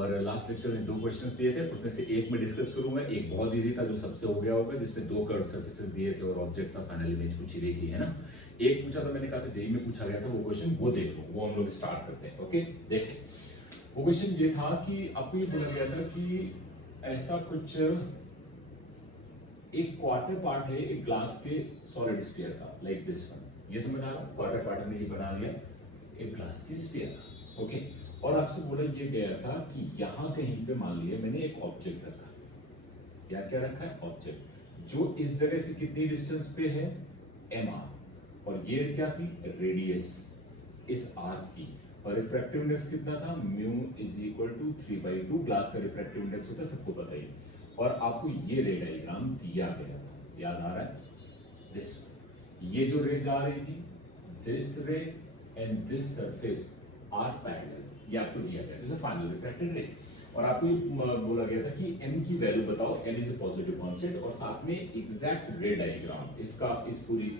और last lecture में 2 questions दिए थे, उसमें से एक मैं डिस्कस करूंगा। एक बहुत इजी था जो सबसे हो गया होगा, जिसमें 2 कर्व सरफेसेस दिए थे और ऑब्जेक्ट का फाइनल इमेज पूछी गई थी, है ना। एक पूछा था, मैंने कहा था जेई में पूछा गया था वो क्वेश्चन, वो देख लो, वो हम लोग स्टार्ट करते हैं। ओके, देखो वो क्वेश्चन ये था कि आपको ये बोला गया था कि ऐसा कुछ एक क्वार्टर पार्ट है एक ग्लास के सॉलिड स्फीयर का, लाइक दिस वन। ये समझ आ रहा है, क्वार्टर पार्ट हमने ये बना लिया एक ग्लास के स्फीयर का। ओके, और आपसे बोला ये गया था कि यहां कहीं पे मान लिया मैंने एक ऑब्जेक्ट रखा, या क्या रखा है, ऑब्जेक्ट, जो इस जगह से कितनी डिस्टेंस पे है, mr, और ये क्या थी, रेडियस इस आर्क की, और रिफ्रैक्टिव इंडेक्स कितना था, mu is equal to 3/2, glass का रिफ्रैक्टिव इंडेक्स होता है, सबको पता ही। और आपको ये रे डायग्राम दिया गया था, याद आ रहा है, दिस, ये जो रे जा रही थी, this ray and this surface are parallel, ये आपको दिया गया था, फाइनल रिफ्रैक्टेड रे। और आपको ये बोला गया था कि m की वैल्यू बताओ, m is a positive constant, और साथ में एग्जैक्ट रे डायग्राम इसका, इस पूरी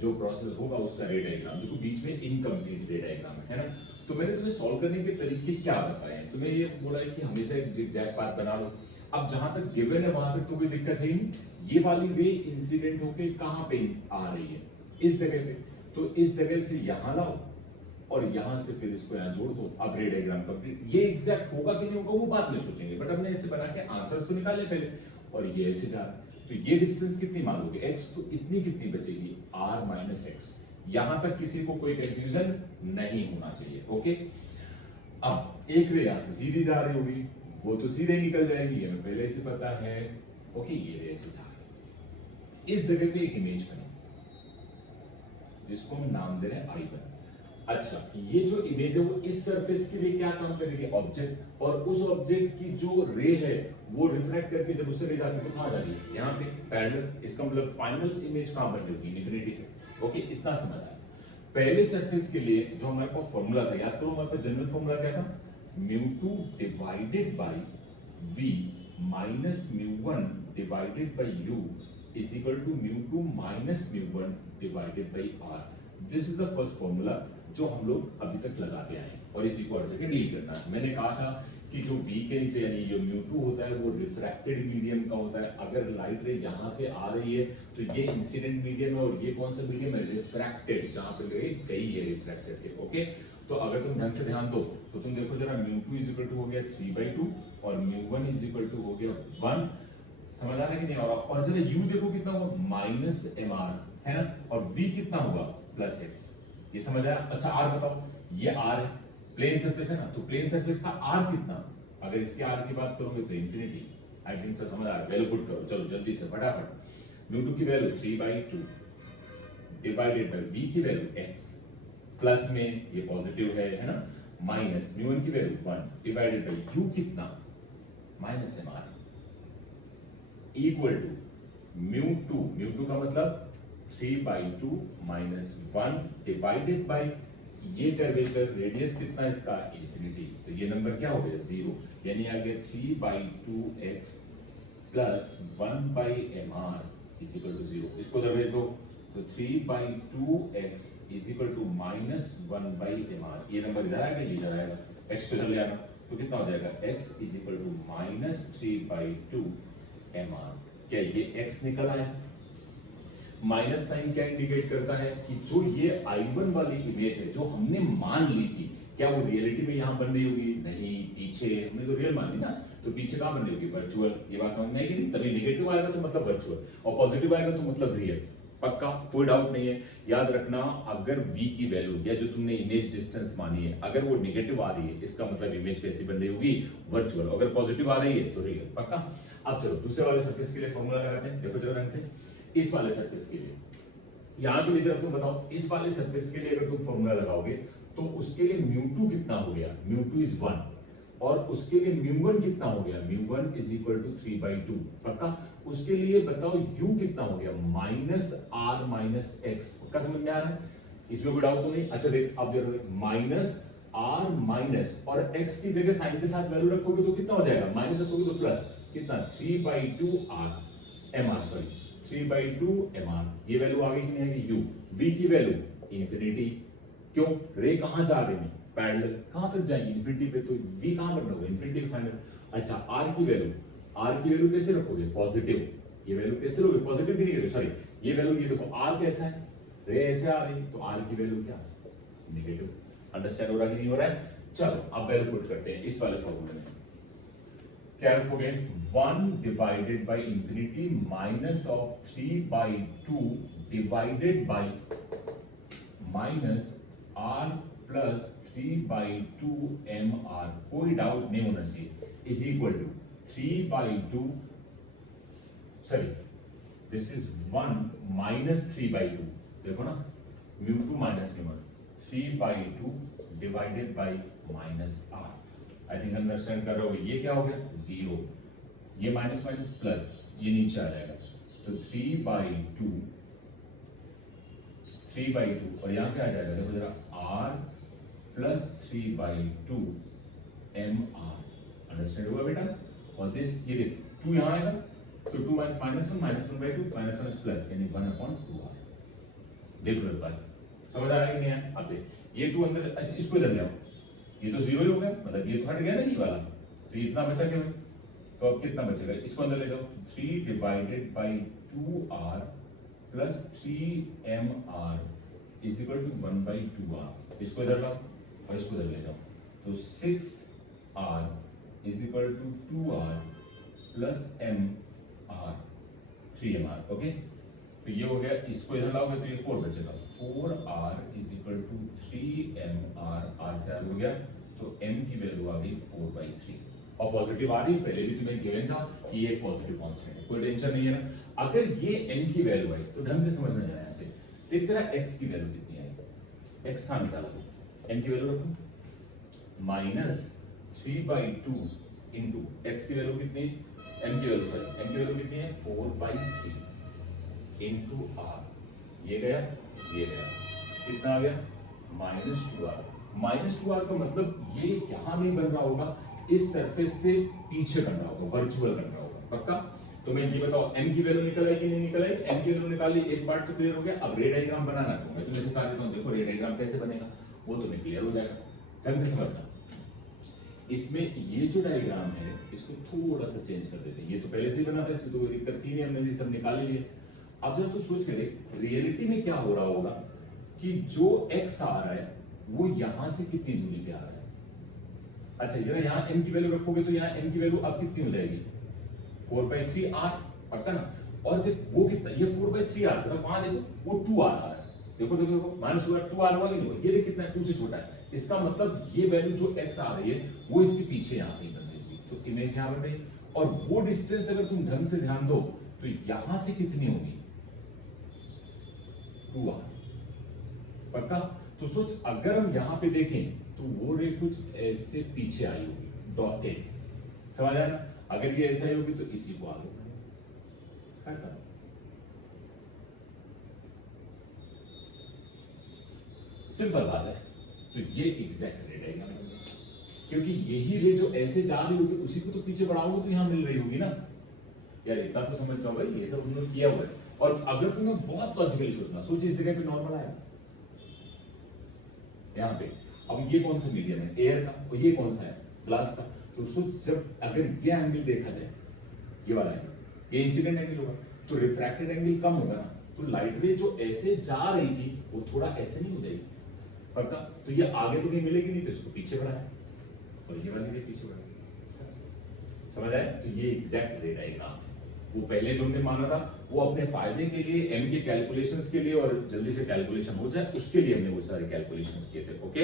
जो प्रोसेस होगा उसका रे डायग्राम, देखो बीच में इनकम्प्लीट रे डायग्राम है ना। तो मैंने तुम्हें सॉल्व करने के तरीके क्या बताए हैं, तुम्हें ये बोला है कि हमेशा एक जिगजैग पाथ बना लो। अब जहां तक गिवन है वहां तक तो कोई दिक्कत है नहीं, ये वाली रे इंसिडेंट होके कहां पे आ रही है, इस जगह पे, तो इस जगह से यहां लाओ और यहां से फिर इसको यहां जोड़ दो। अब रे डायग्राम कंप्लीट, ये एग्जैक्ट होगा कि नहीं होगा वो बाद में सोचेंगे, बट हमने इसे बना के आंसर्स तो निकाले पहले। और ये ऐसे जा रहा है, तो ये डिस्टेंस कितनी मानोगे, x, तो इतनी कितनी बचेगी, r - x। यहां तक किसी को कोई कंफ्यूजन नहीं होना चाहिए। ओके, अब एक रे यहां से सीधी जा रही होगी, वो तो सीधे निकल जाएगी, ये हमें पहले से पता है। ओके, ये रे ऐसे जा रही है, इस जगह पे एक इमेज बनी जिसको हम नाम दे रहे हैं I1। अच्छा, ये जो इमेज है वो इस सरफेस के लिए क्या काम करेगी, ऑब्जेक्ट, और उस ऑब्जेक्ट की जो रे है वो रिफ्रैक्ट करके जब उससे ले जाती है तो कहां जा रही है, यहाँ पे पैरेलल। इसका मतलब फाइनल इमेज कहां बन रही होगी, इन्फिनिटी पे। ओके, इतना समझ आया। पहले सरफेस के लिए जो हमारे पास फॉर्मूला था, याद करो हमारे पास जनरल फॉर्मूला क्या था, μ2 divided by v minus μ1 divided by u is equal to μ2 minus μ1 divided by r। This is the first formula जो हम लोग अभी तक लगाते आए हैं, और इसी को से डील करना है। मैंने कहा था कि जो v के नीचे यानी जो μ2 होता है वो रिफ्रैक्टेड मीडियम का होता है। अगर लाइट रे यहां से आ रही है तो ये इंसिडेंट मीडियम है, और ये कौन सा मीडियम है, रिफ्रैक्टेड, जहां पे गई है रिफ्रैक्टेड के। ओके, तो अगर तुम ढंग से ध्यान दो तो तुम देखो जरा, μ2 इज इक्वल टू हो गया 3/2 और μ1 इज इक्वल टू हो गया 1। समझ आ रहा है कि नहीं आ रहा? और जरा u देखो कितना हुआ, -mr, है ना, और v कितना हुआ, +x। ये समझ आया? अच्छा, r बताओ, ये r है, प्लेन सरफेस है ना, तो प्लेन सरफेस का r कितना, अगर इसके r की बात करोगे तो इंफिनिटी। आई थिंक सर समझ आ रहा है, वैल्यू पुट करो, चलो जल्दी से फटाफट। μ2 की वैल्यू 3/2 डिवाइडेड बाय v की वैल्यू x, प्लस में ये पॉजिटिव है ना, माइनस μ1 की वैल्यू 1 डिवाइडेड बाय u कितना, -mr, इक्वल टू μ2 का मतलब 3/2 माइनस 1 डिवाइडेड बाय ये कर्वेचर, रेडियस कितना इसका, इंफिनिटी, तो ये नंबर क्या हो गया, 0, यानी आ गया 3/2x plus 1/mr is equal to 0। इसको उधर भेज दो, तो 3/2x is equal to -1/mr। ये नंबर इधर आएगा, ये इधर आएगा, x को इधर ले आना, तो कितना हो जाएगा, x is equal to -3/2mr। क्या ये x निकल आया? माइनस साइन क्या इंडिकेट करता है कि जो ये I1 वाली इमेज है जो हमने मान ली थी, क्या वो रियलिटी में यहां बन रही होगी, नहीं, पीछे हमने तो रियल मान ली ना, तो पीछे कहां बन रही होगी, वर्चुअल। ये बात समझ में आएगी नहीं? तभी नेगेटिव आएगा तो मतलब वर्चुअल, और पॉजिटिव आएगा तो मतलब रियल। पक्का, कोई डाउट नहीं है। याद रखना, अगर v की वैल्यू या जो तुमने इमेज डिस्टेंस मानी है, अगर वो नेगेटिव आ रही है, इसका मतलब इमेज कैसी बन रही होगी, वर्चुअल। अगर पॉजिटिव आ रही है तो रियल। पक्का। अब चलो दूसरे वाले सरफेस के लिए फॉर्मूला लगाते हैं, देखो जरा ढंग से। इस वाले सरफेस के लिए, यहां के लिए जब तुम बताओ, इस वाले सरफेस के लिए अगर तुम फॉर्मूला लगाओगे तो उसके लिए μ2 कितना हो गया, μ2 इज 1, और उसके लिए μ1 कितना हो गया, μ1 इज इक्वल टू 3/2। पक्का। उसके लिए बताओ u कितना हो गया, -r - x। पक्का समझ में आ रहा है? इसमें कोई डाउट तो नहीं? अच्छा देख, अब r माइनस और x की जगह साइन के साथ वैल्यू रखोगे तो कितना हो जाएगा, माइनस रखोगे तो प्लस, कितना, 3/2 सॉरी 3/2mr। ये वैल्यू आ गई कि नहीं आएगी, u। v की वैल्यू इंफिनिटी। क्यों, रे कहां जा रही है, पैरेलल कहां तक जाएंगे, इन्फिनिटी पे, तो v कहां पर होगा, इन्फिनिटी का फाइनल। अच्छा r की वैल्यू कैसे रखोगे, पॉजिटिव, ये वैल्यू कैसे रखोगे, पॉजिटिव भी नहीं, सॉरी ये वैल्यू, ये देखो r कैसा है, रे ऐसे आ रही, तो r की वैल्यू क्या, नेगेटिव। अंडरस्टैंड हो रहा कि नहीं हो रहा है। चलो अब वैल्यू पुट करते हैं इस वाले फॉर्मूले में। क्या रखोगे, 1 divided by infinity minus of 3/2 divided by minus r plus 3/2 mr, कोई डाउट नहीं होना चाहिए, is equal to 3/2, sorry this is 1 minus 3/2, देखो ना mu 2 minus mu 1, 3/2 divided by minus r। I think understand कर रहे हो, ये क्या हो गया 0, ये माइनस माइनस प्लस, ये नीचे आ जाएगा, तो 3/2 और यहां क्या आ जाएगा, देखो जरा r प्लस 3/2 mr। अंडरस्टैंड हुआ बेटा। और दिस ये देख 2 यहां आएगा, तो 2 minus minus 1 minus 1/2 minus minus plus, यानी 1/2r। देख लो एक बार, समझ आ रहा है कि नहीं है। अब देख ये 2 अंदर, अच्छा इसको इधर ले आओ, ये तो 0 ही हो गया, मतलब ये तो हट गया ना ये वाला, तो इतना बचा केवल, तो अब कितना बचेगा, इसको अंदर ले जाओ, 3 divided by 2r plus 3mr is equal to 1/2r। इसको इधर लाओ और इसको इधर ले जाओ, तो 6r is equal to 2r plus mr 3mr। Okay, तो ये हो गया, इसको इधर लाओगे तो ये 4 बचेगा, 4r is equal to 3mr, r से r हो गया, तो m की वैल्यू आ गई 4/3, और पॉजिटिव आ रही, पहले भी तुम्हें गिवन था कि ये एक पॉजिटिव कांस्टेंट है, कोई टेंशन नहीं है ना। अगर ये m की वैल्यू आई तो ढंग से समझना है, यहां से देख जरा x की वैल्यू कितनी आई, x कहां निकाला, m की वैल्यू रखो माइनस 3/2 इंटू x की वैल्यू कितनी, m की वैल्यू सॉरी m की वैल्यू कितनी है 4/3 इंटू r, ये गया ये गया, कितना आ गया -2r। -2r का मतलब ये यहां नहीं बन रहा होगा, इस सरफेस से पीछे बन रहा होगा, वर्चुअल बन रहा होगा, पक्का। तो मैं ये बताओ m की वैल्यू निकल आई कि नहीं निकल आई, m की वैल्यू निकाल ली, एक पार्ट तो क्लियर हो गया। अब रे डायग्राम बनाना है, मैं तुम्हें सिखा देता हूं, देखो रे डायग्राम कैसे बनेगा, वो तुम्हें क्लियर हो जाएगा, ढंग से समझना। इसमें ये जो डायग्राम है इसको थोड़ा सा चेंज कर देते हैं, ये तो पहले से ही बना था, इसमें तो कोई दिक्कत थी नहीं, हमने ये सब निकाल ही लिया। अब जब तू सोच के देख, रियलिटी में क्या हो रहा होगा कि जो x आ रहा है वो यहां से कितनी दूरी पे आ रहा है। अच्छा जरा यहाँ m की वैल्यू रखोगे तो यहाँ m की वैल्यू अब कितनी हो जाएगी 4/3r, पक्का ना। और देख वो कितना, ये 4/3r था, वहां देखो वो 2r आ रहा है, देखो देखो देखो माइनस 2r हुआ कि नहीं हुआ, ये देख कितना है 2 से छोटा है, इसका मतलब ये वैल्यू जो x आ रही है वो इसके पीछे यहाँ पे बन रही है, तो इमेज यहाँ बन रही है। और वो डिस्टेंस अगर तुम ढंग से ध्यान दो तो यहां से कितनी होगी 2r, पक्का। तो सोच अगर हम यहां पे देखें तो वो रे कुछ ऐसे पीछे आई होगी, डॉटेड, समझ आया ना। अगर ये ऐसा ही होगी तो इसी को आगे बढ़ाएं, सिंपल बात है। तो ये एग्जैक्ट रे डायग्राम है, क्योंकि यही रे जो ऐसे जा रही होगी उसी को तो पीछे बढ़ाओगे तो यहां मिल रही होगी ना यार, इतना तो समझ जाओ भाई, ये सब उन्होंने किया हुआ है। और अगर तुम्हें बहुत लॉजिकली सोचना, सोचिए इस जगह पे नॉर्मल आया यहाँ पे, अब ये कौन सा मीडियम है एयर का, और ये कौन सा है ग्लास का, तो सोच जब अगर ये एंगल देखा जाए, ये वाला एंगल, ये इंसिडेंट एंगल होगा तो रिफ्रैक्टेड एंगल कम होगा ना, तो लाइट रे जो ऐसे जा रही थी वो थोड़ा ऐसे नहीं हो जाएगी, पक्का। तो ये आगे तो नहीं मिलेगी, नहीं तो इसको पीछे बढ़ाया और ये वाली भी पीछे बढ़ाया, समझ आया। तो ये एग्जैक्ट रे डायग्राम है, वो पहले जो हमने माना था वो अपने फायदे के लिए, एम के कैलकुलेशंस के लिए, और जल्दी से कैलकुलेशन हो जाए उसके लिए हमने वो सारे कैलकुलेशंस किए थे। ओके,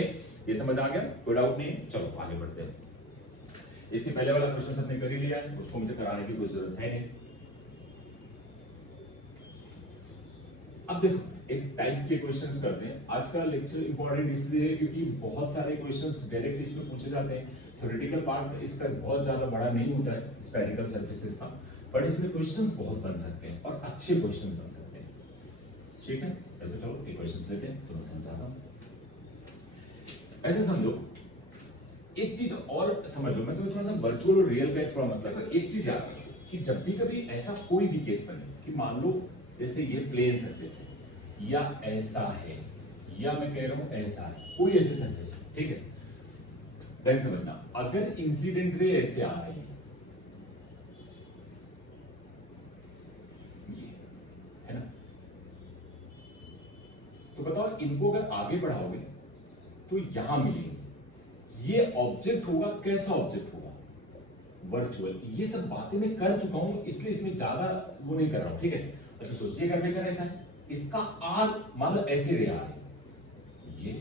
ये समझ आ गया, कोई डाउट नहीं। चलो आगे बढ़ते हैं। इसके पहले वाला क्वेश्चन हमने कर ही लिया है, उसको मुझे कराने की कोई जरूरत है नहीं। अब देखो एक टाइप के क्वेश्चंस करते हैं। आज का लेक्चर इंपॉर्टेंट इसलिए है क्योंकि बहुत सारे क्वेश्चंस डायरेक्टली इसमें पूछे जाते हैं। थ्योरेटिकल पार्ट में इसका बहुत ज्यादा बड़ा नहीं होता है स्फेरिकल सरफेसेस का, बट इसमें क्वेश्चंस बहुत बन सकते हैं और अच्छे क्वेश्चंस बन सकते हैं, ठीक है। तो चलो एक क्वेश्चंस लेते हैं, तो मैं समझाता हूं। ऐसे समझो, एक चीज और समझ लो, मैं तुम्हें थोड़ा सा वर्चुअल और रियल का थोड़ा मतलब, तो एक चीज याद रखो कि जब भी कभी ऐसा कोई भी केस बने कि मान लो जैसे ये प्लेन सरफेस है या ऐसा है, या मैं कह रहा हूं ऐसा है, कोई ऐसे सरफेस है, ठीक है। ध्यान समझना, अगर इंसिडेंट रे ऐसे आ रही है, ये है ना, तो बताओ इनको अगर आगे बढ़ाओगे तो यहां मिलेंगे, ये ऑब्जेक्ट होगा, कैसा ऑब्जेक्ट होगा, वर्चुअल। ये सब बातें मैं कर चुका हूं, इसलिए इसमें ज्यादा वो नहीं कर रहा हूं, ठीक है। अच्छा सोचिए कर्वेचर ऐसा है, इसका आर मान लो ऐसे रे आ रही, ये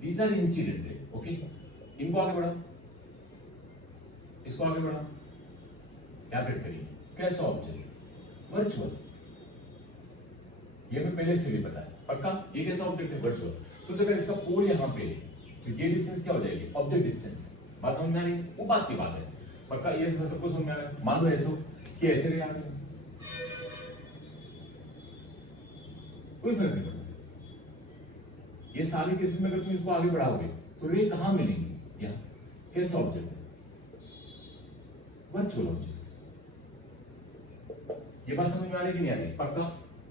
these are incident ray, okay. इनको आगे बढ़ाओ, इसको आगे बढ़ाओ, क्या कट करिए, कैसा ऑब्जेक्ट, वर्चुअल। ये हमें पहले से भी पता है पक्का, ये कैसा ऑब्जेक्ट है, वर्चुअल। सोचो अगर इसका पोल यहां पे है तो ये डिस्टेंस क्या हो जाएगी, ऑब्जेक्ट डिस्टेंस। बात समझ में आ रही है, वो बात की बात है पक्का, ये सबको समझ में आ रहा है। मान लो ऐसे हो कि ऐसे रे आ रहे, कोई फर्क नहीं पड़ता। ये सारे केसेस में अगर तुम इसको आगे बढ़ाओगे तो रे कहां मिलेंगी, यहां। कैसा ऑब्जेक्ट है, वर्चुअल ऑब्जेक्ट। ये बात समझ में आ रही कि नहीं आ रही, पक्का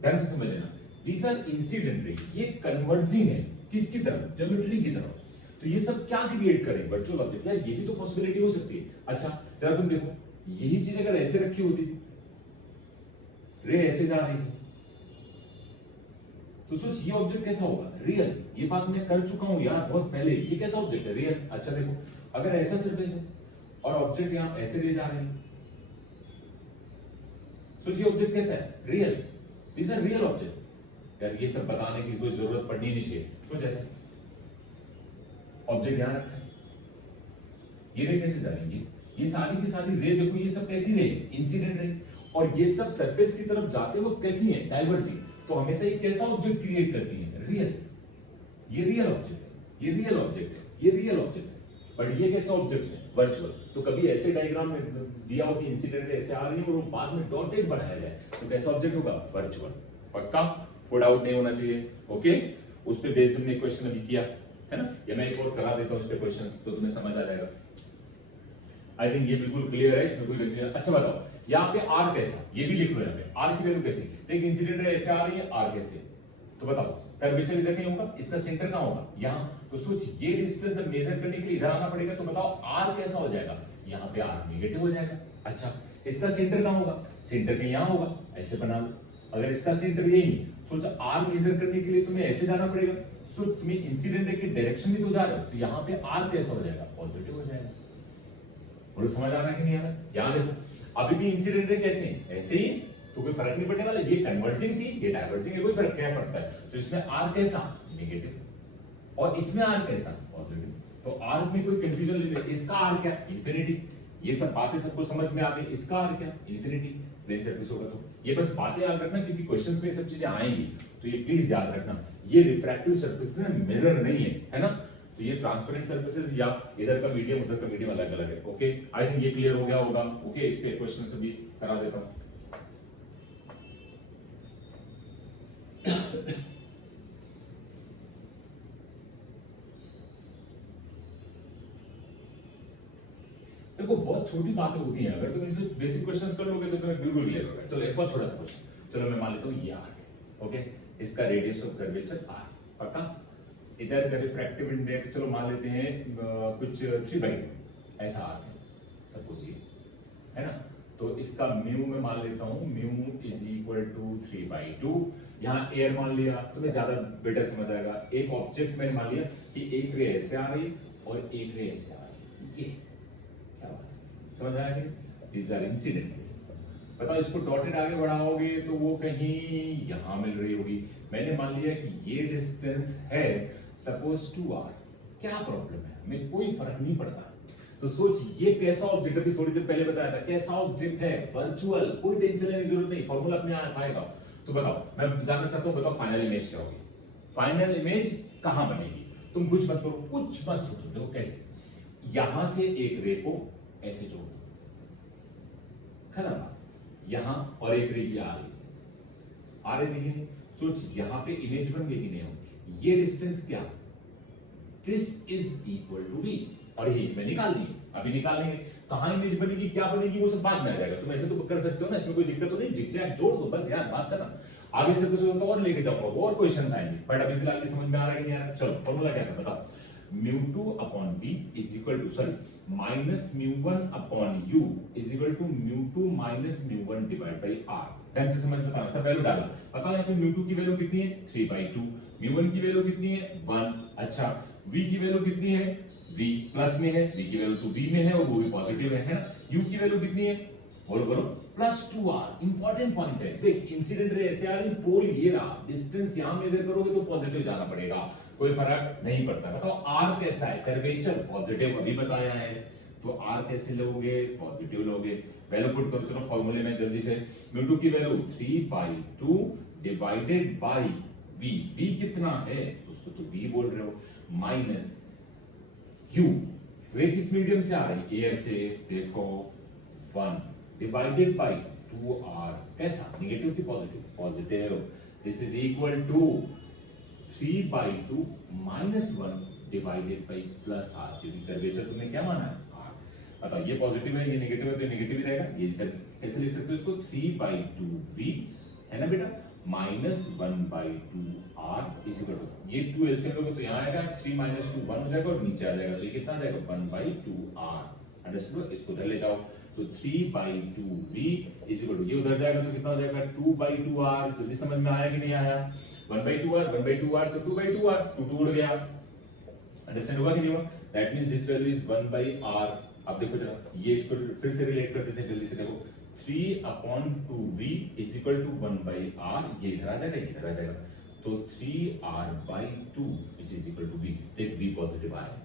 ध्यान से समझ लेना। दीज आर इंसिडेंट रे, ये कन्वर्जिंग है किसकी तरफ, ज्योमेट्री की तरफ। तो ये सब क्या क्रिएट करें, वर्चुअल ऑब्जेक्ट। यार ये भी तो पॉसिबिलिटी हो सकती है। अच्छा जरा तुम देखो, यही चीज अगर ऐसे रखी होती, रे ऐसे जा रही थी, तो सोच ये ऑब्जेक्ट कैसा होगा, रियल। ये बात मैं कर चुका हूं यार बहुत पहले, ये कैसा ऑब्जेक्ट है, रियल। अच्छा देखो अगर ऐसा सरफेस है और ऑब्जेक्ट यहां ऐसे ले जा रहे हैं, सोचिए ऑब्जेक्ट कैसा है, real. This are real object. यार ये सब बताने की कोई जरूरत पड़नी नहीं चाहिए। सोच ऐसे ऑब्जेक्ट यहां रखा है, ये रे कैसे जा रही है, ये सारी की सारी रे देखो, ये सब कैसी रे, इंसिडेंट रे। और ये सब सरफेस की तरफ जाते हुए कैसी है, डाइवर्सिंग। तो हमेशा ये कैसा ऑब्जेक्ट क्रिएट करती है, रियल। ये रियल ऑब्जेक्ट है, ये रियल ऑब्जेक्ट है, ये रियल ऑब्जेक्ट है। बट ये कैसा ऑब्जेक्ट है, वर्चुअल। तो कभी ऐसे डायग्राम में दिया हो कि इंसिडेंट ऐसे आ रही है और बाद में डॉटेड बढ़ाया जाए, तो कैसा ऑब्जेक्ट होगा, वर्चुअल। पक्का, कोई डाउट नहीं होना चाहिए, ओके। उस पे बेस्ड हमने क्वेश्चन अभी किया है ना, या मैं एक और करा देता हूं उस पे क्वेश्चन, तो तुम्हें समझ आ जाएगा। आई थिंक ये बिल्कुल क्लियर है, इसमें कोई कंफ्यूजन। अच्छा बताओ यहाँ पे आर कैसा, ये भी लिख लो, यहाँ पे आर की वैल्यू कैसी, एक इंसिडेंट ऐसे आ रही है, आर कैसे, तो बताओ कर्वेचर इधर कहीं होगा, इसका सेंटर कहां होगा, यहां। तो सोच ये डिस्टेंस जब मेजर करने के लिए इधर आना पड़ेगा, तो बताओ आर कैसा हो जाएगा, यहाँ पे आर नेगेटिव हो जाएगा। अच्छा इसका सेंटर कहां होगा, सेंटर कहीं यहां होगा, ऐसे बना लो। अगर इसका सेंटर यही, सोच आर मेजर करने के लिए तुम्हें ऐसे जाना पड़ेगा, तो तुम्हें इंसिडेंट की डायरेक्शन भी तो जा रहे हो, तो यहाँ पे आर कैसा हो जाएगा, पॉजिटिव हो जाएगा। बोलो समझ आ रहा है कि नहीं आ रहा, यहाँ देखो अभी भी इंसिडेंट रे कैसे हैं, ऐसे ही, तो कोई फर्क नहीं पड़ने वाला। ये कन्वर्जिंग थी, ये डाइवर्जिंग है, कोई फर्क क्या पड़ता है। तो इसमें आर कैसा, नेगेटिव, और इसमें आर कैसा, पॉजिटिव। तो आर में कोई कंफ्यूजन नहीं है। इसका आर क्या, इंफिनिटी। ये सब बातें सबको समझ में आती है। इसका आर क्या, इंफिनिटी। प्लेन सरफेस होगा तो ये बस बातें याद रखना, क्योंकि क्वेश्चंस में ये सब चीजें आएंगी, तो ये प्लीज याद रखना। ये रिफ्रैक्टिव सरफेस है, मिरर नहीं है ना। तो ये ट्रांसपेरेंट सर्फेसेस या इधर का मीडियम उधर का मीडियम अलग अलग है, ओके। आई थिंक ये क्लियर हो गया होगा, ओके। इस पे क्वेश्चंस भी करा देता हूं। देखो बहुत छोटी बातें होती हैं, अगर तुम इसमें बेसिक क्वेश्चंस कर लोगे तो तुम्हें बिल्कुल क्लियर होगा। चलो एक बहुत छोटा सा क्वेश्चन, चलो मैं मान लेता हूं ये आर है, ओके। इसका रेडियस ऑफ कर्वेचर आर, पक्का। इधर का रिफ्रैक्टिव इंडेक्स चलो मान लेते हैं कुछ 3/2 ऐसा आर है, सपोज ये है ना। तो इसका म्यू में मान लेता हूं, म्यू इज इक्वल टू 3/2। यहाँ एयर मान लिया तो मैं ज्यादा बेटर समझ आएगा। एक ऑब्जेक्ट मैंने मान लिया कि एक रे ऐसे आ रही और एक रे ऐसे आ रही, ये क्या बात है, समझ आया कि दीज आर इंसिडेंट। बताओ इसको डॉटेड आगे बढ़ाओगे तो वो कहीं यहां मिल रही होगी। मैंने मान लिया कि ये डिस्टेंस है सपोज 2r, क्या प्रॉब्लम है, हमें कोई फर्क नहीं पड़ता। तो सोच ये कैसा ऑब्जेक्ट, अभी थोड़ी देर पहले बताया था कैसा ऑब्जेक्ट है, वर्चुअल, कोई टेंशन लेने की जरूरत नहीं, फॉर्मूला अपने आप आएगा। तो बताओ मैं जानना चाहता हूं, बताओ फाइनल इमेज क्या होगी, फाइनल इमेज कहां बनेगी। तुम कुछ मत करो, कुछ मत सोचो, देखो कैसे, यहां से एक रे को ऐसे जोड़ दो, खत्म। यहां और एक रे की आ रही देखिए, सोच यहां पे इमेज बन गई कि नहीं होगी। ये डिस्टेंस क्या, this is equal to v, और ये मैं निकाल दी, अभी निकालेंगे कहां इमेज बनेगी क्या बनेगी वो सब बाद में आ जाएगा। तुम ऐसे तो कर सकते हो ना, इसमें कोई दिक्कत तो नहीं, जिगजैग जोड़ दो बस यार, बात खत्म। आगे से कुछ तो और लेके जाऊंगा, वो और क्वेश्चंस आएंगे, बट अभी फिलहाल ये समझ में आ रहा है कि नहीं आ रहा। चलो फॉर्मूला क्या था बताओ, mu2 upon v is equal to sorry minus mu1 upon u is equal to mu2 minus mu1 divide by r। ढंग से समझ में आता है, सब वैल्यू डालो, बताओ यहाँ पे mu2 की वैल्यू कितनी है 3/2, mu1 की वैल्यू कितनी है 1, अच्छा v की वैल्यू कितनी है, v प्लस में है, v की वैल्यू तो v में है और वो भी पॉजिटिव है ना, u की वैल्यू कितनी है बोलो बोलो +2r। इंपॉर्टेंट पॉइंट है, देख इंसिडेंट रे ऐसे आ रही, पोल ये रहा, डिस्टेंस यहां मेजर करोगे तो पॉजिटिव जाना पड़ेगा, कोई फर्क नहीं पड़ता। बताओ r कैसा है, कर्वेचर पॉजिटिव अभी बताया है, तो r कैसे लोगे, पॉजिटिव लोगे। वैल्यू पुट करो, चलो फॉर्मूले में जल्दी से, mu2 की value 3/2 divided by v, v कितना है उसको तो v बोल रहे हो, माइनस u, रे किस मीडियम से आ रही, एयर से, देखो 1 डिवाइडेड बाय 2r, कैसा नेगेटिव की positive, positive, this is equal to 3/2 minus 1 divided by plus r, क्योंकि कर्वेचर तुमने क्या माना है r। बताओ ये पॉजिटिव है ये नेगेटिव है तो नेगेटिव ही रहेगा, ये कैसे लिख सकते हो इसको 3/2v है ना बेटा, minus 1/2r is equal to, ये 2 एलसीएम लोगे तो यहाँ आएगा 3 माइनस 2 1 हो जाएगा और नीचे आ जाएगा, तो ये कितना आ जाएगा 1/2r। अंडरस्टूड, इसको उधर ले जाओ तो 3/2v इज इक्वल टू, ये उधर जाएगा तो कितना हो जाएगा 2/2r। जल्दी समझ में आया कि नहीं आया, 1/2r तो 2/2r, 2 उड़ गया, अंडरस्टैंड हुआ कि नहीं हुआ, that means this value is 1/r। अब देखो जरा ये इसको फिर से रिलेट कर देते हैं जल्दी से, देखो 3/2v is equal to 1/r, ये इधर आ जाएगा, इधर आ जाएगा, तो 3r/2 which is equal to v, देख v पॉजिटिव आ रहा है,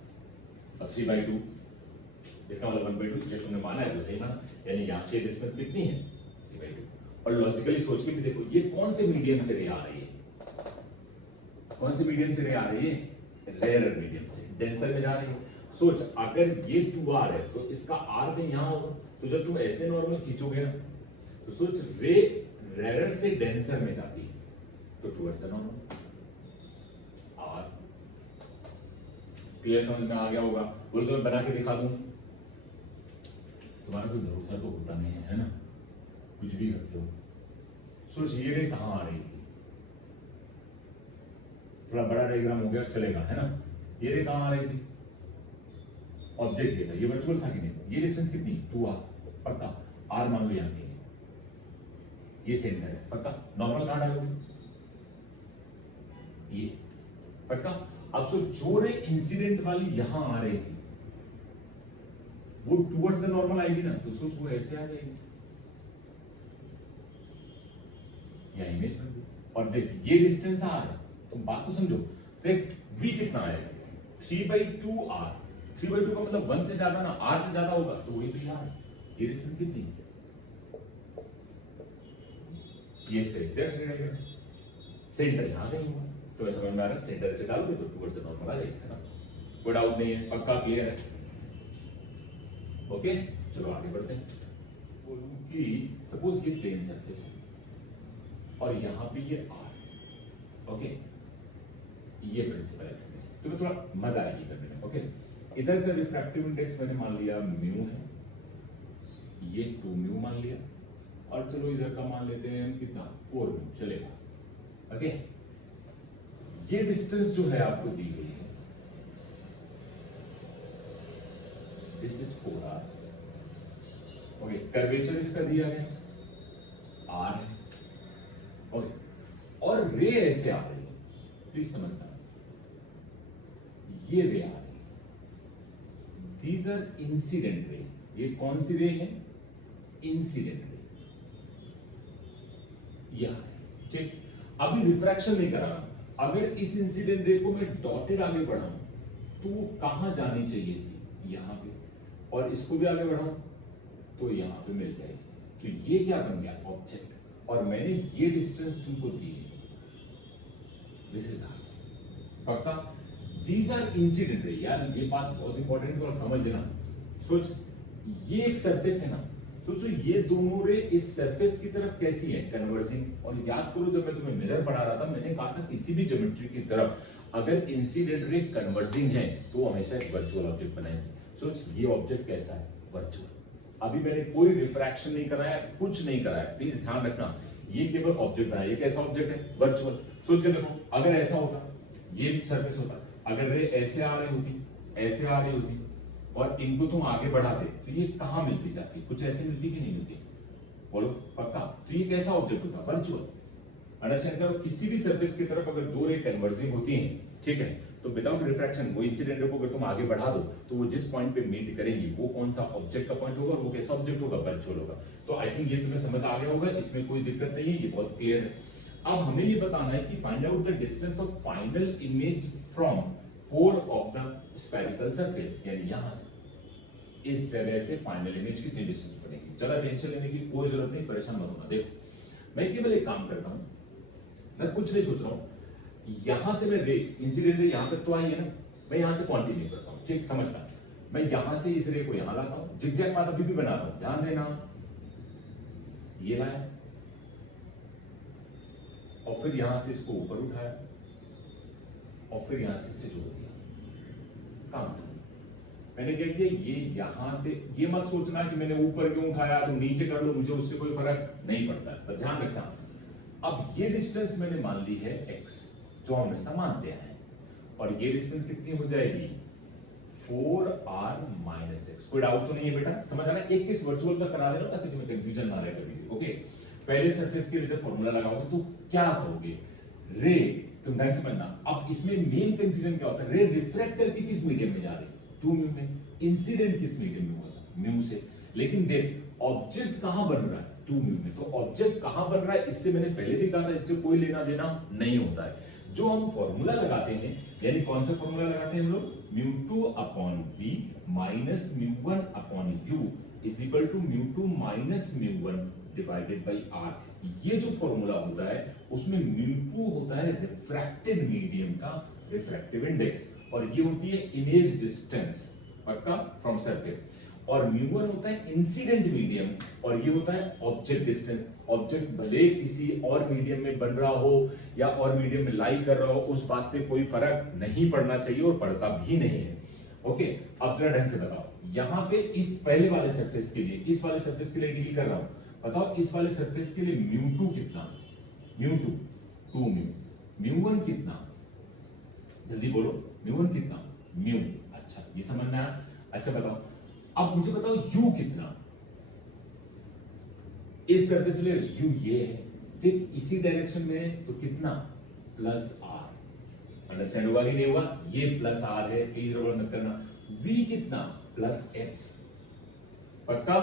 अब 3/2 इसका मतलब 1/2, जो तुमने माना है वो सही माना, यानी यहाँ से डिस्टेंस कितनी है 3/2। और लॉजिकली सोच के भी देखो ये कौन से मीडियम से रे आ रही है, कौन से मीडियम से रे आ रही है, रेयर मीडियम से, डेंसर में जा रही है। सोच अगर ये 2r है तो इसका r कहीं यहाँ होगा, तो जब तुम ऐसे नॉर्मल खींचोगे ना तो सोच रे रेयर से डेंसर में जाती है तो towards the normal r। Clear समझ में आ गया होगा, बोल तो मैं बना के दिखा दूं, तुम्हारा कोई भरोसा तो होता नहीं है ना, कुछ भी करते हो। सोच ये रे कहां आ रही थी, थोड़ा बड़ा डायग्राम हो गया चलेगा है ना, ये रे कहां आ रही थी, ऑब्जेक्ट ये था, ये वर्चुअल था कि नहीं, ये डिस्टेंस कितनी 2r, पक्का r मान लो यहां पे, ये सेंटर है पक्का, नॉर्मल कहां डालोगे ये पक्का। अब सो जो रे इंसिडेंट वाली यहां आ रही थी वो टुवर्ड्स द नॉर्मल आएगी ना, तो सोच वो ऐसे आ जाएगी, या इमेज बन गई। और देख ये डिस्टेंस आ रहा है, तुम बात तो समझो, देख v कितना आएगा 3/2r, 3/2 का मतलब 1 से ज्यादा ना, r से ज्यादा होगा तो वही तो यार ये डिस्टेंस कितनी है, ये इसका एग्जैक्ट रहेगा, सेंटर यहां कहीं होगा, तो ऐसा समझ में आ रहा है, सेंटर से डालोगे तो टुवर्ड्स द नॉर्मल आ जाएगा ना, कोई डाउट नहीं है, पक्का क्लियर है, ओके। चलो आगे बढ़ते हैं, बोलूं कि सपोज ये प्लेन सरफेस है और यहां पे ये r, ओके, ये प्रिंसिपल एक्सिस है, तो थोड़ा मजा आएगी करने में, ओके। इधर का रिफ्रैक्टिव इंडेक्स मैंने मान लिया म्यू है, ये 2 म्यू मान लिया, और चलो इधर का मान लेते हैं कितना 4 म्यू, चलेगा, ओके। ये डिस्टेंस जो है आपको दी गई है, this is 4r, okay, curvature इसका दिया गया r है, ओके, और रे ऐसे आ रही है, प्लीज समझना, ये रे आ रही है, दीज आर इंसिडेंट रे, ये कौन सी रे है, इंसिडेंट रे, यह ठीक। अभी रिफ्रैक्शन नहीं करा, अगर इस इंसिडेंट रे को मैं डॉटेड आगे बढ़ाऊं तो कहां जानी चाहिए थी, यहां पे, और इसको भी आगे बढ़ाऊं तो यहां पे मिल जाएगी, तो ये क्या बन गया ऑब्जेक्ट, और मैंने ये डिस्टेंस तुमको दी है, दिस इज r, पक्का। दीज आर इंसिडेंट रे, यार ये बात बहुत इंपॉर्टेंट है, थोड़ा समझ लेना। सोच ये एक सरफेस है ना, तो जो ये दोनों रे इस सरफेस की तरफ कैसी है, कन्वर्जिंग। और याद करो जब मैं तुम्हें मिरर पढ़ा रहा था मैंने कहा था किसी भी ज्योमेट्री की तरफ अगर इंसिडेंट रे कन्वर्जिंग है तो हमेशा एक वर्चुअल ऑब्जेक्ट बनाएंगे। सोच ये ऑब्जेक्ट कैसा है, वर्चुअल। अभी मैंने कोई रिफ्रैक्शन नहीं कराया, कुछ नहीं कराया, प्लीज ध्यान रखना, ये केवल ऑब्जेक्ट बनाया। ये कैसा ऑब्जेक्ट है, वर्चुअल। सोच के देखो अगर ऐसा होता, ये भी सरफेस होता, अगर रे ऐसे आ रही होती, ऐसे आ रही होती और इनको तुम आगे बढ़ाते तो ये कहां मिलती जाती, कुछ ऐसे मिलती कि नहीं मिलती, बोलो पक्का। तो ये कैसा ऑब्जेक्ट होता, वर्चुअल। अंडरस्टैंड करो, किसी भी सरफेस की तरफ अगर दो रे कन्वर्जिंग होती हैं, ठीक है, तो विदाउट रिफ्रैक्शन वो इंसिडेंट रे को अगर तुम आगे बढ़ा दो तो वो जिस पॉइंट पे मीट करेंगी वो कौन सा ऑब्जेक्ट का पॉइंट होगा और वो कैसा ऑब्जेक्ट होगा, वर्चुअल होगा। तो आई थिंक ये तुम्हें समझ आ गया होगा, इसमें कोई दिक्कत नहीं है, ये बहुत क्लियर है। अब हमें ये बताना है कि find out the distance of final image from core of the spherical surface, यानी यहां से इस जगह से फाइनल इमेज कितनी डिस्टेंस बनेगी। ज्यादा टेंशन लेने की कोई जरूरत नहीं, परेशान मत होना। देखो मैं केवल एक काम करता हूं, मैं कुछ नहीं सोच रहा हूं, यहां से मैं रे इंसिडेंट रे यहां तक तो आई है ना, मैं यहां से कंटिन्यू करता हूं, ठीक समझना। मैं यहां से इस रे को यहां लाता हूं, जिगजैग पाथ अभी भी बना रहा हूं, ध्यान देना। ये लाया और फिर यहां से इसको ऊपर उठाया और फिर यहां से इसे जोड़ दिया, काम था। मैंने क्या किया, ये यहां से, ये मत सोचना कि मैंने ऊपर क्यों उठाया तो नीचे कर लो, मुझे उससे कोई फर्क नहीं पड़ता है, पर ध्यान रखना। अब ये डिस्टेंस मैंने मान ली है x, जो हम हमेशा मानते हैं, और ये डिस्टेंस कितनी हो जाएगी 4r - x। कोई डाउट तो नहीं है बेटा, समझ आ रहा है? एक किस वर्चुअल का करा देना ताकि तुम्हें कंफ्यूजन ना रहे कभी भी। ओके, पहले सरफेस के लिए जब फॉर्मूला लगाओगे तो क्या करोगे, रे, तुम ध्यान से समझना। अब इसमें मेन कंफ्यूजन क्या होता है, रे रिफ्रैक्ट करके किस मीडियम में जा रही है, 2 म्यू में, इंसिडेंट किस मीडियम में हुआ था, म्यू से। लेकिन देख ऑब्जेक्ट कहां बन रहा है, 2 म्यू में। तो ऑब्जेक्ट कहां बन रहा है, इससे मैंने पहले भी कहा था, इससे कोई लेना देना नहीं होता है। जो हम फॉर्मूला लगाते हैं, यानी कौन सा फॉर्मूला लगाते हैं हम लोग, μ2/v minus μ1/u is equal to μ2 minus μ1 divided by r। ये जो फॉर्मूला होता है उसमें μ2 होता है रिफ्रैक्टेड मीडियम का रिफ्रैक्टिव इंडेक्स, और ये होती है इमेज डिस्टेंस पक्का फ्रॉम सरफेस, और μ1 होता है इंसिडेंट मीडियम, और ये होता है ऑब्जेक्ट डिस्टेंस। ऑब्जेक्ट भले किसी और मीडियम में बन रहा हो या और मीडियम में लाई कर रहा हो, उस बात से कोई फर्क नहीं पड़ना चाहिए और पड़ता भी नहीं है। ओके, अब जरा ढंग से बताओ, यहां पे इस पहले वाले सरफेस के लिए, इस वाले सरफेस के लिए डील कर रहा हूं, बताओ इस वाले सरफेस के लिए μ2 कितना, μ2 2 म्यू, μ1 कितना, जल्दी बोलो, μ1 कितना, म्यू। अच्छा ये समझना है। अच्छा बताओ, अब मुझे बताओ u कितना, इस सरफेस के लिए u ये है, ठीक इसी डायरेक्शन में तो कितना, प्लस r। अंडरस्टैंड हुआ कि नहीं हुआ, ये प्लस r है, प्लीज रबर मत करना। v कितना, प्लस x, पक्का।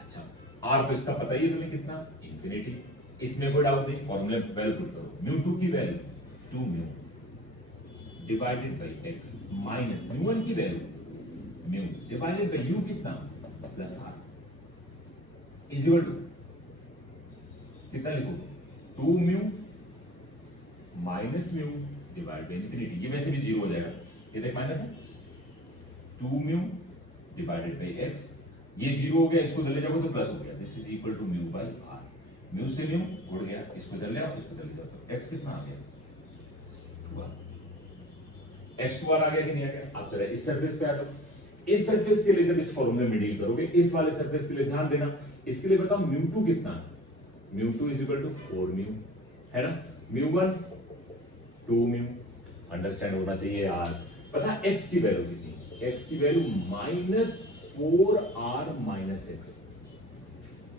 अच्छा r तो इसका पता ही है तुम्हें कितना, इंफिनिटी, इसमें कोई डाउट नहीं। फॉर्मूले में वैल्यू पुट करो, μ2 की value 2 mu divided by x minus μ1 की value mu divided by u कितना, plus r is equal to कितना लिखोगे, 2 mu minus mu divide by infinity. ये वैसे भी जीरो हो जाएगा, ये देख माइनस है, 2 म्यू डिवाइडेड बाई x, ये जीरो हो गया, इसको इधर ले जाओगे तो प्लस हो गया, this is equal to mu by r। Mu से म्यू उड़ गया, इसको इधर ले आओ, इसको इधर ले जाओ, तो x कितना आ गया, 2r। x 2r आ गया कि नहीं आ गया। अब चला इस सरफेस पे आ जाओ, इस सरफेस के लिए जब इस फॉर्मूले में डील करोगे, इस वाले सरफेस के लिए ध्यान देना, इसके लिए बताओ μ2 कितना, μ2 इज इक्वल टू 4 म्यू, है ना, μ1 2 म्यू, अंडरस्टैंड होना चाहिए यार। पता है x की वैल्यू कितनी, x की value minus 4r minus x।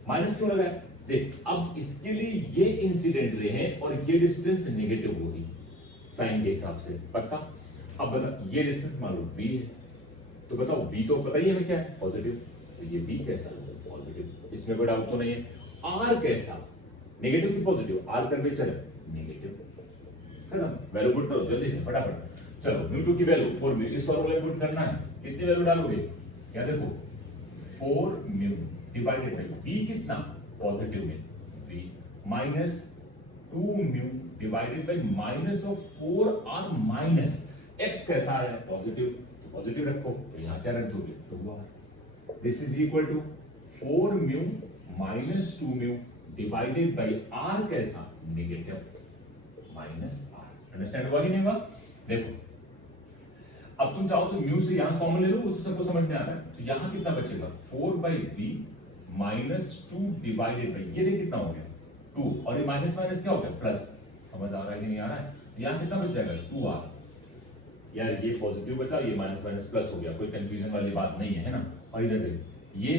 Minus क्यों लगा है, देख अब इसके लिए ये इंसिडेंट रे है और ये डिस्टेंस नेगेटिव होगी साइन के हिसाब से, पक्का। अब बता ये डिस्टेंस मान लो v है, तो बताओ v तो पता ही है हमें क्या है, पॉजिटिव, तो ये v कैसा होगा, पॉजिटिव, इसमें कोई डाउट तो नहीं है। r कैसा, नेगेटिव की पॉजिटिव, r कर्वेचर है नेगेटिव, खत्म। वैल्यू पुट करो जल्दी से फटाफट, चलो μ2 की वैल्यू 4 म्यू, इस फॉर्मूले में पुट करना है, कितनी वैल्यू डालोगे, क्या देखो 4 म्यू डिवाइडेड बाय v कितना, पॉजिटिव में v minus 2 mu divided by minus of 4r minus x कैसा है, पॉजिटिव, तो पॉजिटिव रखो, तो यहां क्या रख दोगे, 2r। This is equal to 4 mu minus 2 mu divided by r कैसा, नेगेटिव माइनस आर। अंडरस्टैंड हुआ कि नहीं हुआ? देखो अब तुम चाहो तो म्यू से यहां कॉमन ले लो, वो तो सबको समझ में आता है। तो यहां कितना बचेगा 4 by v minus 2 divided by, ये देख कितना हो गया 2, और ये माइनस माइनस क्या हो गया प्लस। समझ आ रहा है कि नहीं आ रहा है? तो यहां कितना बच जाएगा 2r, यार ये पॉजिटिव बचा, ये माइनस माइनस प्लस हो गया, कोई कंफ्यूजन वाली बात नहीं है ना। और इधर देख ये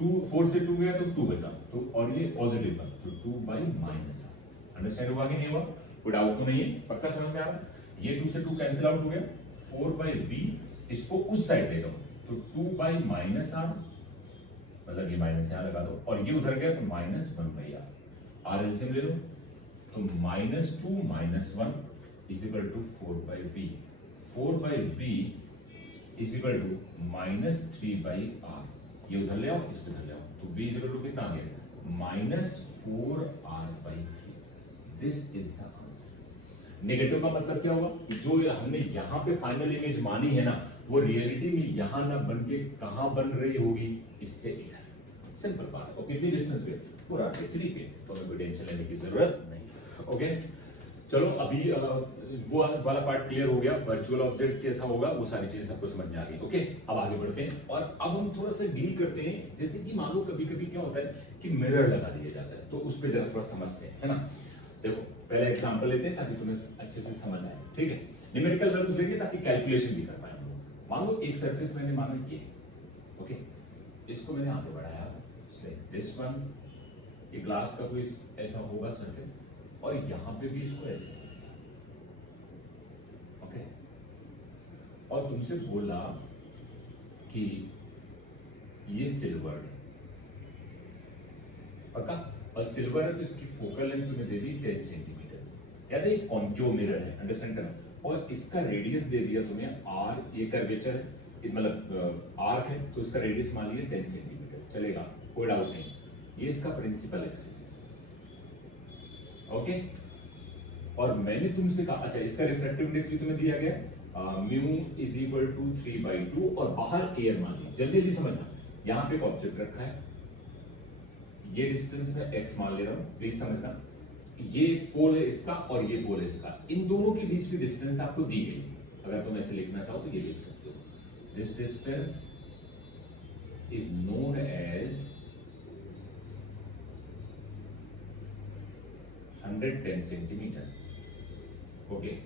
2 4 से 2 गया तो 2 बचा, तो और ये पॉजिटिव का तो 2 बाई माइनस आर। अंडरस्टैंड हुआ कि नहीं हुआ? कोई डाउट तो नहीं है? पक्का समझ में आ रहा है? ये 2 से 2 कैंसिल आउट हो गया, 4 बाई वी, इसको उस साइड ले जाओ तो 2 बाई माइनस आर, मतलब ये माइनस यहां लगा दो, और ये उधर गया तो माइनस 1 बाई आर एलसीएम ले लो तो minus 2 minus 1 is equal to 4 by v, 4 by v is equal to minus 3 by r. ये उधर ले आओ, इसको इधर ले आओ, तो v इज इक्वल टू कितना आ गया minus 4 r by 3। This is the answer. Negative का मतलब क्या होगा कि जो हमने यहां पे फाइनल इमेज मानी है ना, वो रियलिटी में यहां ना बन के कहां बन रही होगी, इससे इधर। सिंपल बात है। और कितनी डिस्टेंस पे? पूरा 3 पे, तो हमें कोई टेंशन लेने की जरूरत नहीं। ओके चलो अभी वो वाला पार्ट क्लियर हो गया, वर्चुअल ऑब्जेक्ट कैसा होगा वो सारी चीजें सबको समझ में आ गई। ओके अब आगे बढ़ते हैं और अब हम थोड़ा सा डील करते हैं, जैसे कि मान लो कभी कभी क्या होता है कि मिरर लगा दिया जाता है, तो उस पर जरा थोड़ा समझते हैं, है ना। देखो पहले एग्जांपल लेते हैं ताकि तुम्हें अच्छे से समझ आए, ठीक है। न्यूमेरिकल वैल्यूज लेंगे ताकि कैलकुलेशन भी कर पाए हम लोग। मान लो एक सरफेस मैंने माना ये, ओके, इसको मैंने आगे बढ़ाया, दिस वन, ये ग्लास का कोई ऐसा होगा सरफेस, और यहां पे भी इसको ऐसे, ओके, और तुमसे बोला कि ये सिल्वर है, पक्का, और सिल्वर है तो इसकी फोकल लेंथ तुम्हें दे दी 10 सेंटीमीटर, याद है ये कॉन्केव मिरर है, अंडरस्टैंड करना, और इसका रेडियस दे दिया तुम्हें आर, ये कर्वेचर है, मतलब आर्क है, तो इसका रेडियस मान लिया 10 सेंटीमीटर, चलेगा, कोई डाउट नहीं। ये इसका प्रिंसिपल एक्सिस है, ओके। और मैंने तुमसे कहा, अच्छा इसका रिफ्रैक्टिव इंडेक्स भी तुम्हें दिया गया, म्यू इज इक्वल टू 3/2, और बाहर एयर मान लिया। जल्दी जल्दी समझना, यहां पे एक ऑब्जेक्ट रखा है, ये डिस्टेंस में x मान ले रहा हूं, प्लीज समझना, ये पोल है इसका और ये पोल है इसका, इन दोनों के बीच की डिस्टेंस आपको दी गई। अगर तुम ऐसे लिखना चाहो तो ये लिख सकते हो, this distance is known as 110 centimetre, okay.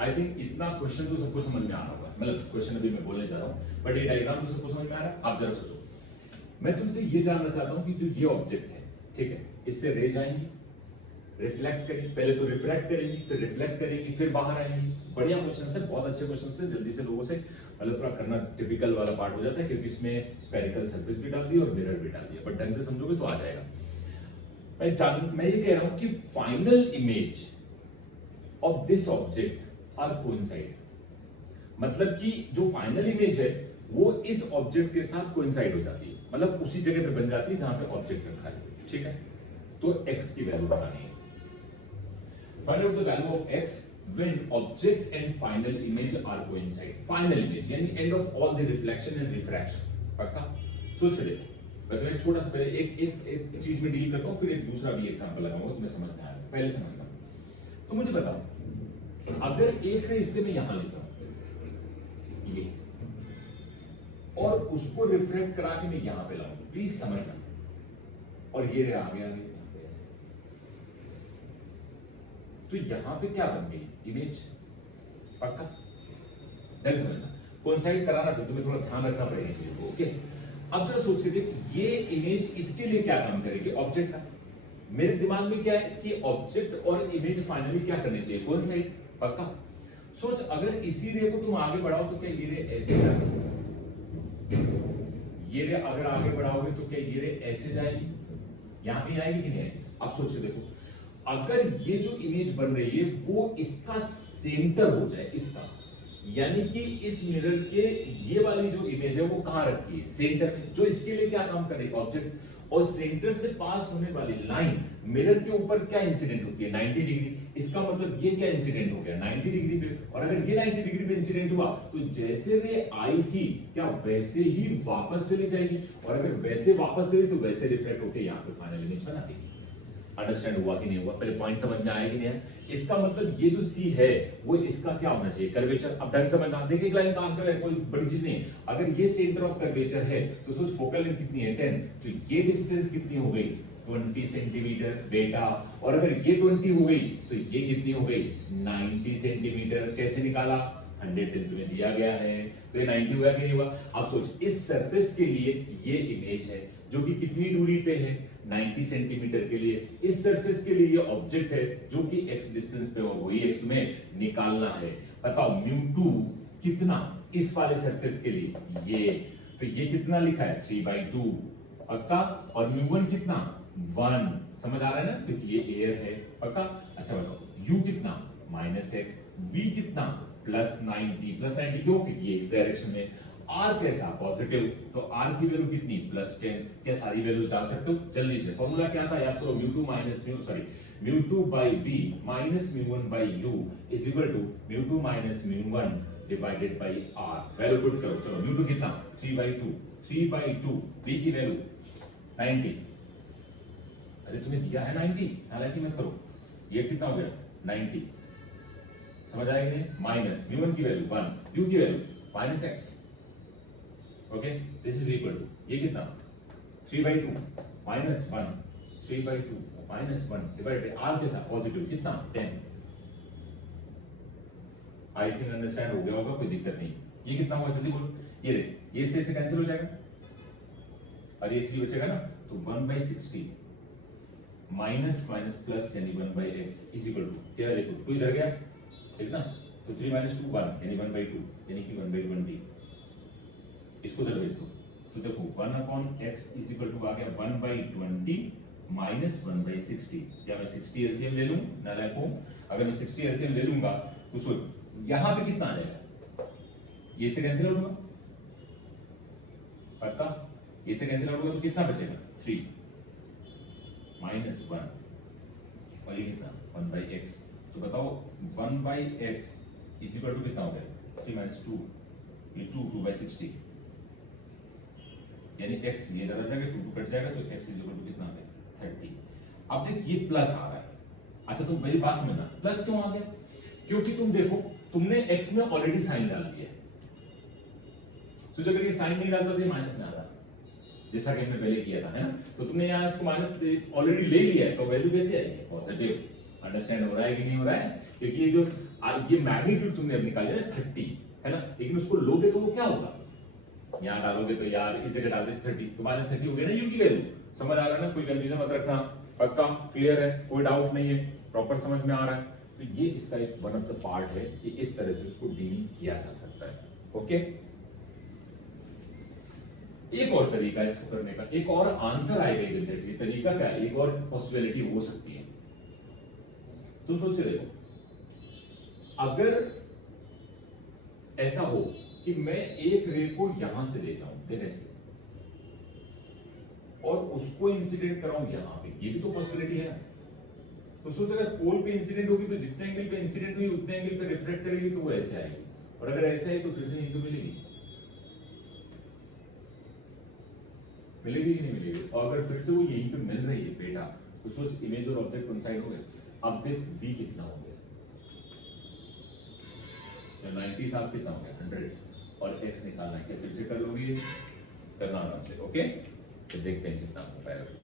I think इतना क्वेश्चन तो सबको समझ में आ रहा होगा, मतलब क्वेश्चन अभी मैं बोलने जा रहा हूं, बट ये डायग्राम तो सबको समझ में आ रहा है। आप जरा सोचो, मैं तुमसे ये जानना चाहता हूं कि जो ये ऑब्जेक्ट है, ठीक है, इससे रे जाएंगी, रिफ्लेक्ट करेंगी, पहले तो रिफ्लेक्ट करेंगी, फिर रिफ्लेक्ट करेंगी, फिर बाहर आएंगी। बढ़िया क्वेश्चन है, बहुत अच्छे क्वेश्चन थे, जल्दी से लोगों से मतलब थोड़ा करना टिपिकल वाला पार्ट हो जाता है, क्योंकि इसमें स्फेरिकल सरफेस भी डाल दिया और मिरर भी डाल दिया, बट ढंग से समझोगे तो आ जाएगा। मैं ये कह रहा हूं कि final image of this object are coincide, मतलब कि जो फाइनल इमेज है वो इस ऑब्जेक्ट के साथ कोइंसाइड हो जाती है, मतलब उसी जगह पे बन जाती है जहां पे ऑब्जेक्ट रखा है, ठीक है। तो x की वैल्यू बतानी है, find out the value of x when object and final image are coincide. Final image यानी end of all the reflection and refraction, पक्का। सोच के देखो, मैं तुम्हें छोटा सा पहले एक चीज में डील करता हूं, फिर एक दूसरा भी एग्जांपल लगाऊंगा, तुम्हें समझ में आएगा। पहले समझना, तो मुझे बताओ अगर एक रे इससे मैं यहां ले जाऊं ये, और उसको रिफ्लेक्ट करा के मैं यहां पे लाऊं, प्लीज समझना, और ये रे आ गया, तो यहां पे क्या बन गई इमेज, पक्का। ढंग समझना, कोइंसाइड कराना तो तुम्हें थोड़ा ध्यान रखना पड़ेगा चीज को, ओके। अब जरा सोच के देख, ये इमेज इसके लिए क्या काम करेगी, ऑब्जेक्ट का। मेरे दिमाग में क्या है कि ऑब्जेक्ट और इमेज फाइनली क्या करनी चाहिए, कोइंसाइड, पक्का। सोच अगर इसी रे को तुम आगे बढ़ाओ तो क्या ये रे ऐसे जाएगी, ये रे अगर आगे बढ़ाओगे तो क्या ये रे ऐसे जाएगी, यहां कहीं आएगी कि नहीं आएगी। अब सोच के देखो, अगर ये जो इमेज बन रही है वो इसका सेंटर हो जाए, इसका, यानी कि इस मिरर के ये वाली जो इमेज है वो कहां रखी है, सेंटर में, जो इसके लिए क्या काम करेगा, ऑब्जेक्ट। और सेंटर से पास होने वाली लाइन मिरर के ऊपर क्या इंसिडेंट होती है, 90 डिग्री। इसका मतलब ये क्या इंसिडेंट हो गया, 90 डिग्री पे। और अगर ये 90 डिग्री पे इंसिडेंट हुआ तो जैसे वे आई थी क्या वैसे ही वापस चली जाएगी, और अगर वैसे वापस चली तो वैसे रिफ्लेक्ट होकर यहाँ पे फाइनल इमेज बना देगी। अंडरस्टैंड हुआ कि नहीं हुआ, पहले पॉइंट समझ में आया कि नहीं आया। इसका मतलब ये जो सी है वो इसका क्या होना चाहिए, कर्वेचर। अब ढंग समझना, देखिए एक लाइन का आंसर है, कोई बड़ी चीज नहीं है। अगर ये सेंटर ऑफ कर्वेचर है तो सोच फोकल लेंथ कितनी है 10, तो ये डिस्टेंस कितनी हो गई 20 सेंटीमीटर बेटा। और अगर ये 20 हो गई तो ये कितनी हो गई 90 सेंटीमीटर। कैसे निकाला, 110 तुम्हें दिया गया है, तो ये 90 हुआ कि नहीं हुआ। अब सोच इस सरफेस के लिए ये इमेज है जो कि कितनी दूरी पे है 90 सेंटीमीटर के लिए। इस सरफेस के लिए ये ऑब्जेक्ट है जो कि x डिस्टेंस पे हो, वही x तुम्हें निकालना है। बताओ μ2 कितना इस वाले सरफेस के लिए, ये तो ये कितना लिखा है 3/2 पक्का। और μ1 कितना 1, समझ आ रहा है ना, क्योंकि ये एयर है पक्का। अच्छा बताओ u कितना -x, v कितना +90, +90 क्यों, क्योंकि ये इस डायरेक्शन में। r कैसा पॉजिटिव, तो r की वैल्यू कितनी +10। क्या सारी वैल्यूज डाल सकते हो जल्दी से, फॉर्मूला क्या था याद करो, μ2 minus μ2 by v minus μ1 by u is equal to μ2 minus μ1 divided by r। Value put करो, चलो μ2 कितना 3/2 v की वैल्यू 90। अरे तुम्हें दिया है 90, हालांकि मत करो, ये कितना हो गया 90, समझ आएगा नहीं। माइनस μ1 की वैल्यू 1, u की value -x, okay. This is equal to ये कितना 3/2 -1, 3/2 -1 डिवाइडेड r के साथ पॉजिटिव कितना 10। आई थिंक अंडरस्टैंड हो गया होगा, कोई दिक्कत नहीं। ये कितना हुआ जल्दी बोलो, ये देख, ये से कैंसिल हो जाएगा और ये 3 बचेगा ना, तो 1/60 माइनस माइनस प्लस यानी 1/x इज इक्वल टू क्या, देखो 2 इधर गया ठीक ना, तो 3 - 2 1 यानी 1/2 यानी कि 1/20। इसको इधर भेज दो, तो देखो 1/x इज इक्वल टू आ गया 1/20 माइनस 1/60। क्या मैं 60 एलसीएम ले लूं, नालायक हूं। अगर मैं 60 एलसीएम ले लूंगा तो सोच यहां पे कितना आ जाएगा, ये से कैंसिल आउट होगा पक्का, ये से कैंसिल आउट होगा तो कितना बचेगा 3 -1 और ये कितना 1/x। तो बताओ 1/x इज इक्वल टू कितना हो गया 3 - 2, ये 2/60 यानी x ये इधर आ जाएगा, 2 कट जाएगा तो x इज इक्वल टू कितना आ गया 30। अब देख ये प्लस आ रहा है, अच्छा तुम मेरी बात समझना, प्लस क्यों आ गया, क्योंकि तुम देखो तुमने x में ऑलरेडी साइन डाल दिया है, तो जब ये साइन नहीं डालता तो ये माइनस में आता जैसा कि हमने पहले किया था, है ना। तो तुमने यहाँ इसको माइनस ऑलरेडी ले लिया है, तो वैल्यू कैसे आएगी पॉजिटिव। अंडरस्टैंड हो रहा है कि नहीं हो रहा है, क्योंकि ये जो ये मैग्नीट्यूड तुमने अब निकाला है 30, है ना, लेकिन उसको लोगे तो वो क्या होगा, यहाँ डालोगे तो यार इस जगह डाल दे 30 तो -30 हो गया ना, u की वैल्यू। समझ आ रहा है ना, कोई कंफ्यूजन मत रखना, पक्का क्लियर है, कोई डाउट नहीं है, प्रॉपर समझ में आ रहा है। तो ये इसका एक वन ऑफ द पार्ट है कि इस तरह से उसको डील किया जा सकता है, ओके। एक और तरीका है इसको करने का, एक और आंसर आएगा एग्जैक्टली, तरीका क्या है, एक और पॉसिबिलिटी हो सकती है। तुम सोच के देखो, अगर ऐसा हो कि मैं एक रे को यहां से ले जाऊं, देख ऐसे, और उसको इंसिडेंट कराऊं यहां पे, ये भी तो पॉसिबिलिटी है ना। तो सोच अगर पोल पे इंसिडेंट होगी तो जितने एंगल पे इंसिडेंट हुई उतने एंगल पे रिफ्लेक्ट करेगी, तो वो ऐसे आएगी, और अगर ऐसे है तो फिर से यहीं पे मिलेगी कि नहीं मिलेगी। और अगर फिर से वो यहीं पे मिल रही है बेटा, तो सोच इमेज और ऑब्जेक्ट कोइंसाइड हो गए। अब देख v कितना हो गया, 90 था, कितना हो गया 100, और x निकालना है, क्या फिर से कर लोगे, करना आराम से, ओके। तो देखते हैं कितना हो पाएगा।